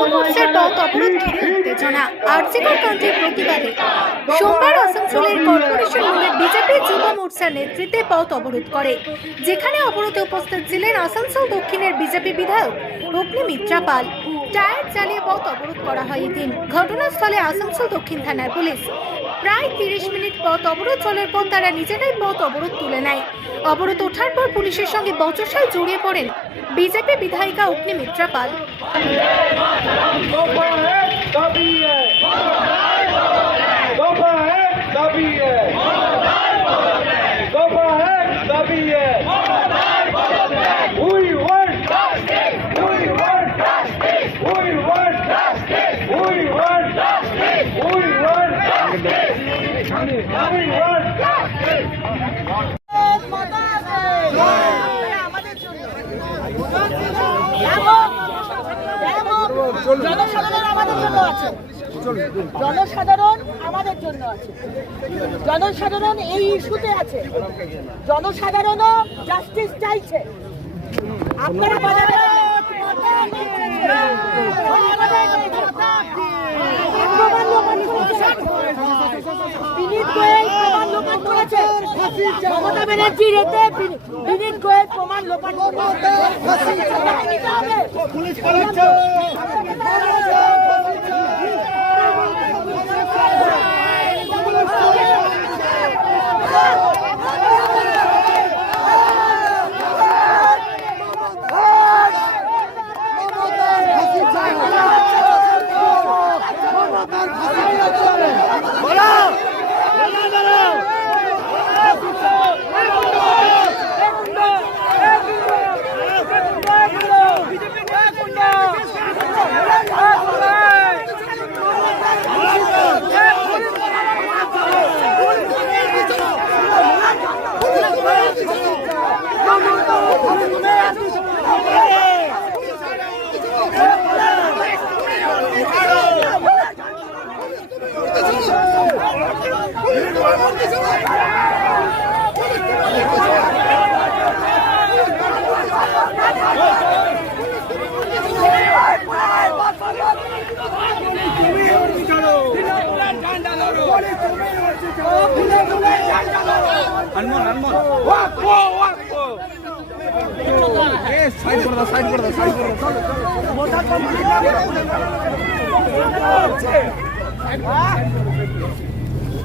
মোটরসের পথ অবরোধ ঘিরে উত্তেজনা। আর্জিকর কাণ্ডের প্রতিবাদে। সোমবার আসানসোলের কর্পোরেশন মোড়ে বিজেপি যুব মোর্চার নেতৃত্বে পথ অবরোধ করে। যেখানে অবরোধে উপস্থিত ছিলেন আসানসোল দক্ষিণের বিজেপি বিধায়ক অগ্নিমিত্রা পাল। টায়ার চালিয়ে পথ অবরোধ করা হয় এদিন। ঘটনাস্থলে আসানসোল দক্ষিণ থানার পুলিশ। প্রায় তিরিশ মিনিট পথ অবরোধ চলার পর তারা নিজেরাই পথ অবরোধ তুলে নেয়। অবরোধ ওঠার পর পুলিশের সঙ্গে বচসায় জড়িয়ে পড়েন বিজেপি বিধায়িকা অগ্নিমিত্রা পাল We want justice! We want justice! We want justice! জনসাধারণ আমাদের জন্য আছে। জনসাধারণ আমাদের জন্য আছে জনসাধারণ এই ইস্যুতে আছে। জনসাধারণও জাস্টিস চাইছে। আপনারা বাজারে প্রমাণ লোপাট করেছে। বিনীত গোয়েল প্রমাণ লোপাট করেছে মমতা ব্যানার্জির এতে বিনী- বিনীত গোয়েল প্রমাণ লোপাট হবে। Anmon, Anmon. Wakbo, wakbo. Side করে দাও